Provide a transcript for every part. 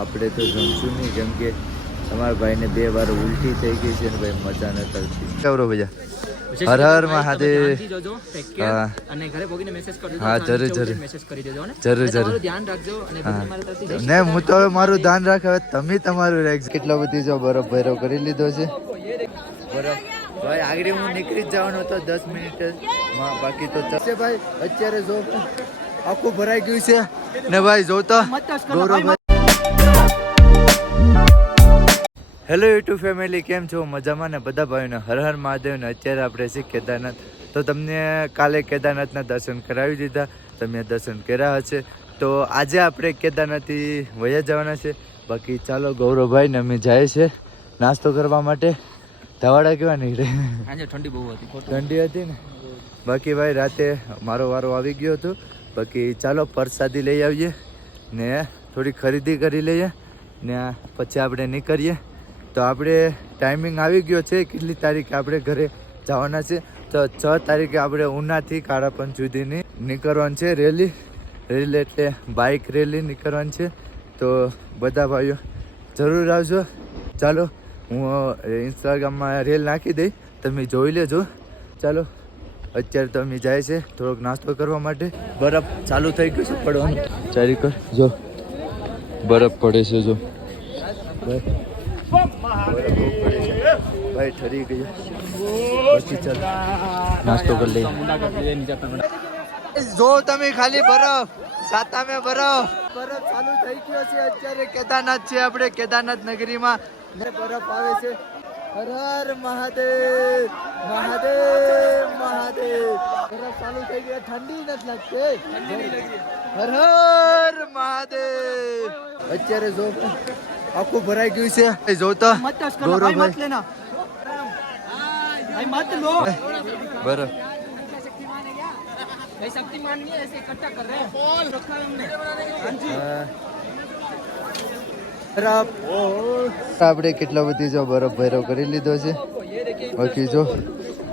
આપણે તો જમશું નહીં કેમ કે અમારા ભાઈને બે વાર ઉલટી થઈ ગઈ છે ને ભાઈ મજા ન કરતી. કેવરો ભૈયા હર હર મહાદેવ. હા. અને ઘરે ભોગીને મેસેજ કરજો હા, જરૂર, જરૂર. મેસેજ કરી દેજો ને? જરૂર, જરૂર. ધ્યાન રાખજો અને તરફથી ને હું તો હવે મારું ધ્યાન રાખ હવે તમે તમારું રાખ. કેટલો બધી જો બરફ ભેરો કરી લીધો છે. બરફ. ભાઈ આગળ હું નીકળી જ જવાનો હતો દસ મિનિટ. માં બાકી તો ચાલશે ભાઈ અત્યારે જો આખું ભરાઈ ગયું છે. ને ભાઈ જોતા તો. હેલો યુટ્યુબ ફેમિલી કેમ છો? મજામાં ને? બધા ભાઈઓને હર હર મહાદેવને અત્યારે આપણે છે કેદારનાથ. તો તમને કાલે કેદારનાથના દર્શન કરાવી દીધા. તમે દર્શન કર્યા હશે. તો આજે આપણે કેદારનાથથી વયા જવાના છે. બાકી ચાલો ગૌરવભાઈ ને અમે જાય છે નાસ્તો કરવા માટે. ધવાડા કેવા નીકળે? આજે ઠંડી બહુ હતી ઠંડી હતી ને? બાકી ભાઈ રાતે મારો વારો આવી ગયો હતો. બાકી ચાલો પ્રસાદી લઈ આવીએ ને થોડી ખરીદી કરી લઈએ ને પછી આપણે નીકળીએ. તો આપણે ટાઈમિંગ આવી ગયો છે. કેટલી તારીખે આપણે ઘરે જવાના છે? તો છ તારીખે આપણે ઉનાથી કાળાપન સુધીની નીકળવાનું છે રેલી. રેલી એટલે બાઇક રેલી નીકળવાની છે. તો બધા ભાઈઓ જરૂર આવજો. ચાલો હું ઇન્સ્ટાગ્રામમાં રેલ નાખી દઈ તમે જોઈ લેજો. ચાલો અત્યારે તો અમે જાય છે થોડોક નાસ્તો કરવા માટે. બરફ ચાલુ થઈ ગયું છે પડવાનું. ચારી કર જો. બરફ પડે છે જો. ભાઈ બહુ પડે છે. ભાઈ ઠરી ગયા પછી ચાલ. નાસ્તો કરી લઈએ. જો તમે ખાલી બરફ સાતામે બરફ. બરફ ચાલુ થઈ ગયો છે. અત્યારે કેદારનાથ છે આપણે. કેદારનાથ નગરીમાં ને બરફ આવે છે. હર હર મહાદેવ મહાદેવ મહાદેવ. બરફ ચાલુ થઈ ગયો. ઠંડી નથી લાગતી હર હર મહાદેવ. અત્યારે જો આખું ભરાઈ ગયું છે. એ જોતા. ગૌરવભાઈ બરાબર આપણે કેટલા બધી જો બરફ ભૈરવ કરી લીધો છે. બાકી જો.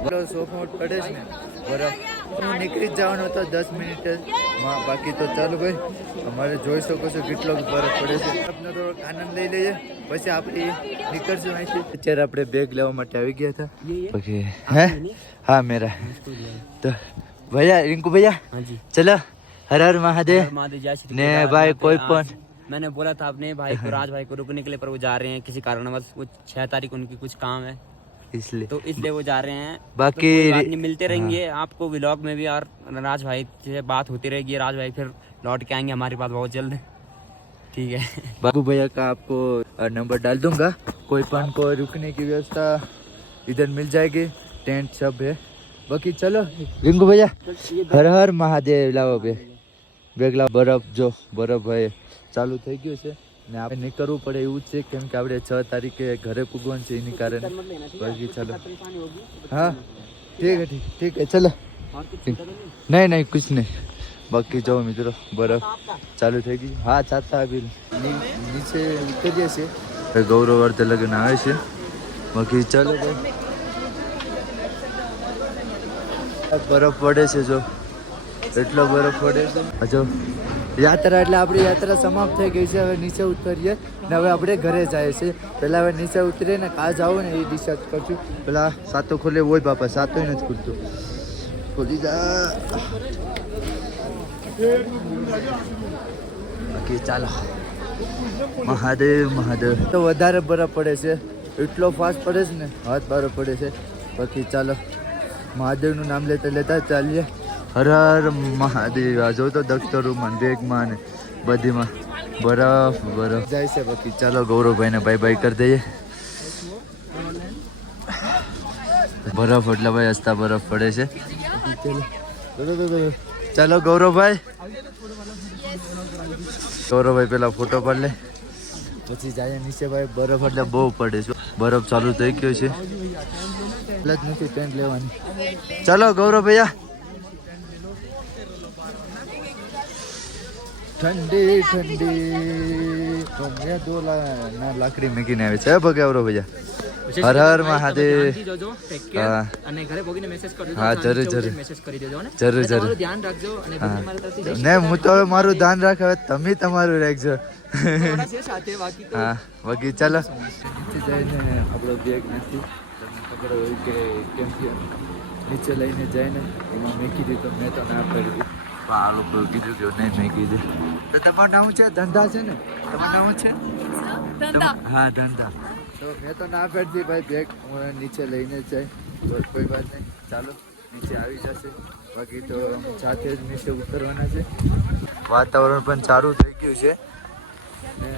સોફોટ પડે છે ને બરફ હું નીકળી જ જવાનો હતો દસ મિનિટ જ માં બાકી તો ચાલો ભાઈ અમારે જોઈ શકો છો કેટલો બરફ પડે છે બરફનો થોડોક આનંદ લઈ લઈએ પછી આપણે નીકળશું અહીંથી અત્યારે આપણે બેગ લેવા માટે આવી ગયા હતા ઓકે હે હા મેરા તો ભૈયા રિંકુ ભૈયા हाँ जी ચલો હર હર મહાદેવ महादेव जय श्री ને केदार। ભાઈ કોઈ आज પણ मैंने बोला था अपने भाई को राज भाई को रुकने के लिए पर वो जा रहे हैं किसी कारणवश वो छह तारीख उनकी कुछ काम है इसलिए। तो इसलिए वो जा रहे हैं। बाकी तो मिलते रहेंगे हाँ। आपको व्लॉग में भी और राज भाई से बात होती रहेगी। राज भाई फिर लौट के आएँगे हमारे पास बहुत जल्द। ठीक है। बाबू भैया का आपको नंबर डाल दूँगा। कोई पान को रुकने की व्यवस्था इधर मिल जाएगी। टेंट सब है। बाकी चलो रिंकू भैया हर हर महादेव लाओ बे। बेगला बर्फ़ जो बर्फ़ है चालू थे क्यों ને આપણે નીકળવું પડે એવું છે કેમ કે આપણે છ તારીખે ઘરે પૂગવાનું છે એની કારણે. બાકી ચાલો. હા ઠીક ઠીક ઠીક ચાલો. નહીં. નહીં કુછ નહીં. બાકી જાઓ મિત્રો બરફ ચાલુ થઈ ગઈ. હા ચાલતા આવી નીચે ઉતરીએ છીએ. ગૌરવ અર્ધ લગ્ન આવે છે. બાકી ચાલો બરફ પડે છે જો. એટલો બરફ પડે છે. હજુ યાત્રા એટલે આપણી યાત્રા સમાપ્ત થઈ ગઈ છે. હવે નીચે ઉતરીએ ને હવે આપણે ઘરે જાય છે. પહેલાં હવે નીચે ઉતરીએ ને કા જાવું ને એ ડિસાઇડ કરશું. પેલા સાતો ખોલે હોય બાપા સાતો નથી ખુલતું. ખોલી જા. બાકી ચાલો. મહાદેવ મહાદેવ. તો વધારે બરફ પડે છે. એટલો ફાસ્ટ પડે છે ને, હાથ બારો પડે છે. બાકી ચાલો. મહાદેવનું નામ લેતા લેતા ચાલીએ. હર હર મહાદેવ, આ જો તો બેગમાં ને બધીમાં. બરફ બરફ. જાય છે બાકી ચાલો ગૌરવભાઈને બાય બાય કરી દઈએ. બરફ એટલે ભાઈ હસતા બરફ પડે છે. ચાલો ગૌરવભાઈ. ગૌરવભાઈ પેલા ફોટો પાડ લે. પછી જાય નીચે ભાઈ. બરફ એટલે બહુ પડે છે. બરફ ચાલુ થઈ ગયો છે. એટલે જ નથી ટેન્ટ લેવાની. ચાલો ગૌરવ ભૈયા ઠંડી ઠંડી. તો મેં દો ના લાકડી મૂકીને આવે છે હે ભગે ગૌરવ ભૈયા હર હર મહાદેવ. અને ઘરે ભોગીને મેસેજ કરજો હા, જરૂર, જરૂર. મેસેજ કરી દેજો ને? જરૂર, જરૂર. ધ્યાન રાખજો અને ને હું તો હવે મારું ધ્યાન રાખ હવે તમે તમારું રાખજો. હા બાકી ચાલો. જઈને આપણો બેગ નથી તમને ખબર હોય કે કેમ કે નીચે લઈને જઈને એમાં મેકી દીધો મેં તો ના પડી આ લોકો કીધું કે નહીં મેં કીધું. તો તમારું નામ છે? ધંધા છે ને? તમારું નામ છે? ધંધા. હા ધંધા. તો મેં તો ના પડતી ભાઈ બેગ હું નીચે લઈને જાય. તો કોઈ વાત નહીં. ચાલો નીચે આવી જશે. બાકી તો સાથે જ નીચે ઉતરવાના છે. વાતાવરણ પણ સારું થઈ ગયું છે. ને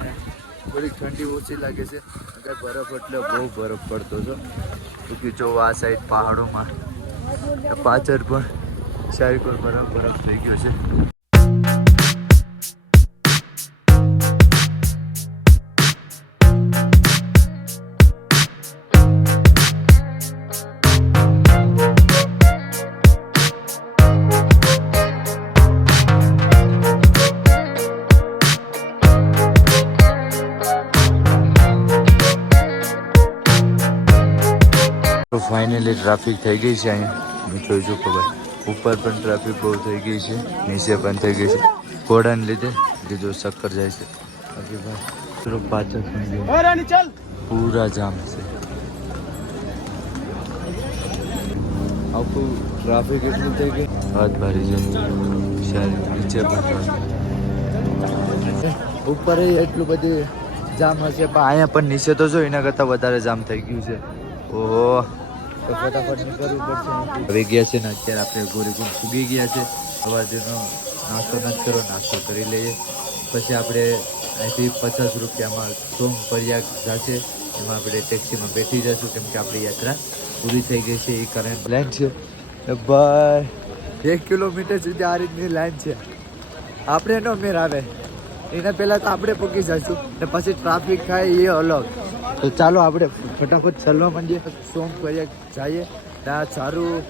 થોડીક ઠંડી ઓછી લાગે છે. અગર બરફ એટલે બહુ બરફ પડતો હતો જો આ સાઈડ પહાડોમાં પાછળ પણ પર બરફ બરફ થઈ ગયો છે ફાઇનલી ટ્રાફિક થઈ ગઈ છે અહીંયા. જોઈ છું ખબર. ઉપર પણ ટ્રાફિક બહુ થઈ ગઈ છે નીચે પણ થઈ ગઈ છે. ઘોડાને લીધે બીજો ચક્કર જાય છે. બાકી ભાઈ પાછળ પૂરા જામ છે. આખું ટ્રાફિક એટલું થઈ ગયું. હાથ ભારી સારી નીચે પણ ઉપર એટલું બધું જામ હશે પણ અહીંયા પણ નીચે તો જો એના કરતાં વધારે જામ થઈ ગયું છે. ઓહો. તો ફટાફટ નીકળવું પડશે. હવે ગયા છે ને અત્યારે આપણે ગોરીકુંડ ફૂગી ગયા છે. સવારનો નાસ્તો નથી કરો નાસ્તો કરી લઈએ. પછી આપણે અહીંથી પચાસ રૂપિયામાં સોમ પર્યાગ જશે. એમાં આપણે ટેક્સીમાં બેઠી જશું કેમ કે આપણી યાત્રા પૂરી થઈ ગઈ છે. એ કારણ લાઈન છે. ભાઈ એક કિલોમીટર સુધી આ રીતની લાઈન છે. આપણે નો મેર આવે એના પહેલાં તો આપણે પહોંચી જઈશું. ને પછી ટ્રાફિક થાય એ અલગ. તો ચાલો આપણે ફટાફટ ચાલવા માંડીએ. સોમ કરીએ જઈએ. ત્યાં સારું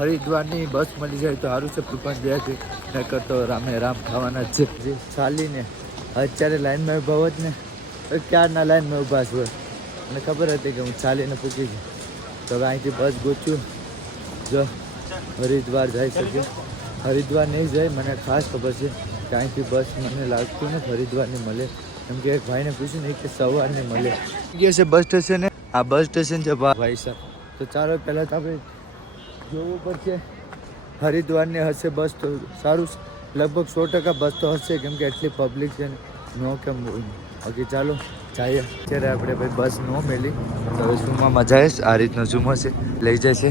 હરિદ્વારની બસ મળી જાય તો સારું છે. કૃપા છે નકર તો રામે રામ ખાવાના છે. જે ચાલીને, અત્યારે લાઈનમાં ઊભા હોત ને, તો ક્યારના લાઈનમાં ઊભા છું? મને ખબર હતી કે હું ચાલીને પૂકી છું તો હવે અહીંથી બસ ગોચ્યું જો, હરિદ્વાર જઈ શકે હરિદ્વાર નહીં જાય મને ખાસ ખબર છે કે અહીંથી બસ મને લાગતું ને હરિદ્વારની મળે. કેમ કે એક ભાઈને પૂછ્યું ને કે સવારને મળે કે છે બસ સ્ટેશને આ બસ સ્ટેશન છે ભાઈ સાહેબ તો ચાલો પહેલાં તો આપણે જોવું પડશે. હરિદ્વારને હશે બસ તો સારું લગભગ સો ટકા બસ તો હશે કેમ કે એટલી પબ્લિક છે ને. નો કેમ બાકી ચાલો જઈએ. અત્યારે આપણે ભાઈ બસ નો મેલી. તો હવે મજા આવીશ. આ રીતનો ઝૂમ છે લઈ જશે.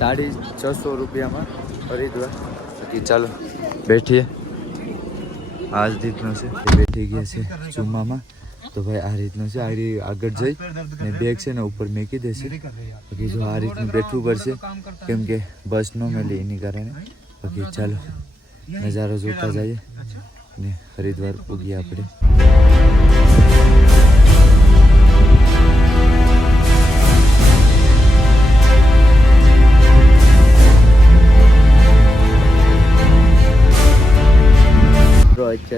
સાડી છસો રૂપિયામાં હરિદ્વાર. બાકી ચાલો બેઠીએ. આ જ રીતનો છે. બેઠી ગયા છે ચુમ્મામાં તો ભાઈ આ રીતનો છે. આ રીતે આગળ જઈ ને બેગ છે ને ઉપર મેકી દેશે બાકી જો આ રીતનું બેઠવું પડશે, કેમ કે બસ ન મળી એની કારણે. બાકી ચાલો, નજારો જોતા જઈએ ને હરિદ્વાર ઉગીએ આપણે.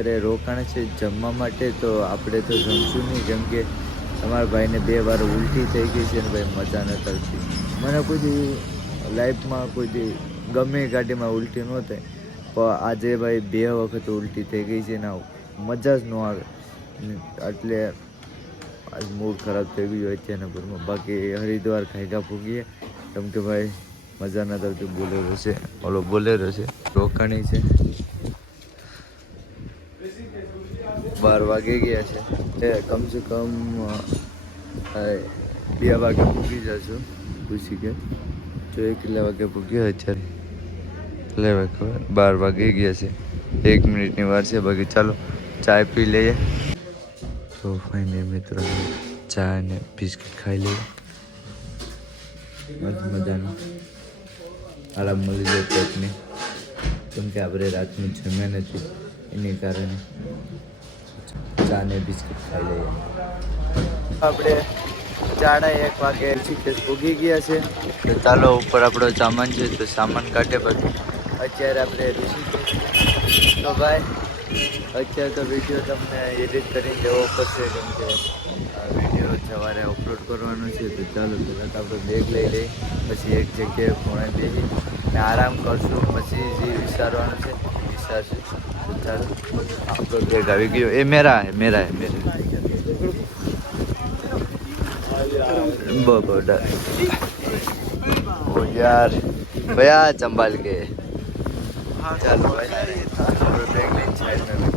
અત્યારે રોકાણ છે જમવા માટે, તો આપણે તો જમશું નહીં, કેમ કે તમારા ભાઈને બે વાર ઉલટી થઈ ગઈ છે ને ભાઈ મજા ન કરતી. મને કોઈ દી લાઈફમાં કોઈ દી ગમે ગાડીમાં ઉલટી ન થાય, પણ આજે ભાઈ બે વખત ઉલટી થઈ ગઈ છે ને મજા જ ન આવે. એટલે આજ મૂડ ખરાબ થઈ ગયું હોય છે ભરમાં બાકી હરિદ્વાર ખાઈગા પૂગીએ કેમ કે ભાઈ મજા નથી આવતી બોલેરો છે. ઓલો બોલેરો છે, રોકાણી છે. બાર વાગે ગયા છે. એ કમસે કમ બે વાગે પૂગી જશું. પૂછી કે, જો એ કેટલા વાગે પૂગ્યો અત્યારે? કેટલા વાગે બાર વાગે ગયા છે. એક મિનિટની વાર છે બાકી. ચાલો, ચાય પી લઈએ. તો ફાઈને મિત્રો, ચા અને બિસ્કિટ ખાઈ લઈએ. મસ્ત મજાનું. આરામ મળી જાય પેટને કેમ કે આપણે રાતનું જમ્યા નથી. એની કારણે. ચા ને બિસ્કિટ ખાઈ લઈએ. આપણે જાડા એક વાગે ઋષિકેશ ભૂગી ગયા છે. તો ચાલો ઉપર આપણો સામાન છે તો સામાન કાઢે પછી. અત્યારે આપણે ઋષિકેશ તો ભાઈ અત્યારે તો વીડિયો તમને એડિટ કરીને દેવો પડશે કેમ કે વીડિયો સવારે અપલોડ કરવાનો છે. તો ચાલો પહેલાં તો આપણે બેગ લઈ લઈ પછી એક જગ્યાએ ખૂણે બેસી ને આરામ કરશું પછી જે વિચારવાનું છે એ મેરા હે મેરા હે મેરા ઓ યાર ભયા સંભાલ કે ચાલો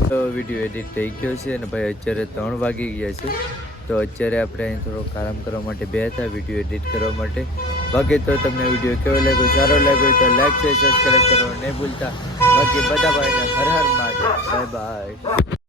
તો વીડિયો એડિટ થઈ ગયો છે અને ભાઈ અત્યારે ત્રણ વાગી ગયા છે. તો અત્યારે આપણે અહીં થોડોક આરામ કરવા માટે બે હતા વીડિયો એડિટ કરવા માટે. બાકી તો તમને વીડિયો કેવો લાગ્યો? સારો લાગ્યો તો લાઈક છે સબસ્ક્રાઈબ કરવાનું નહીં ભૂલતા. બાકી બધા ભાઈને હર હર માટે બાય બાય.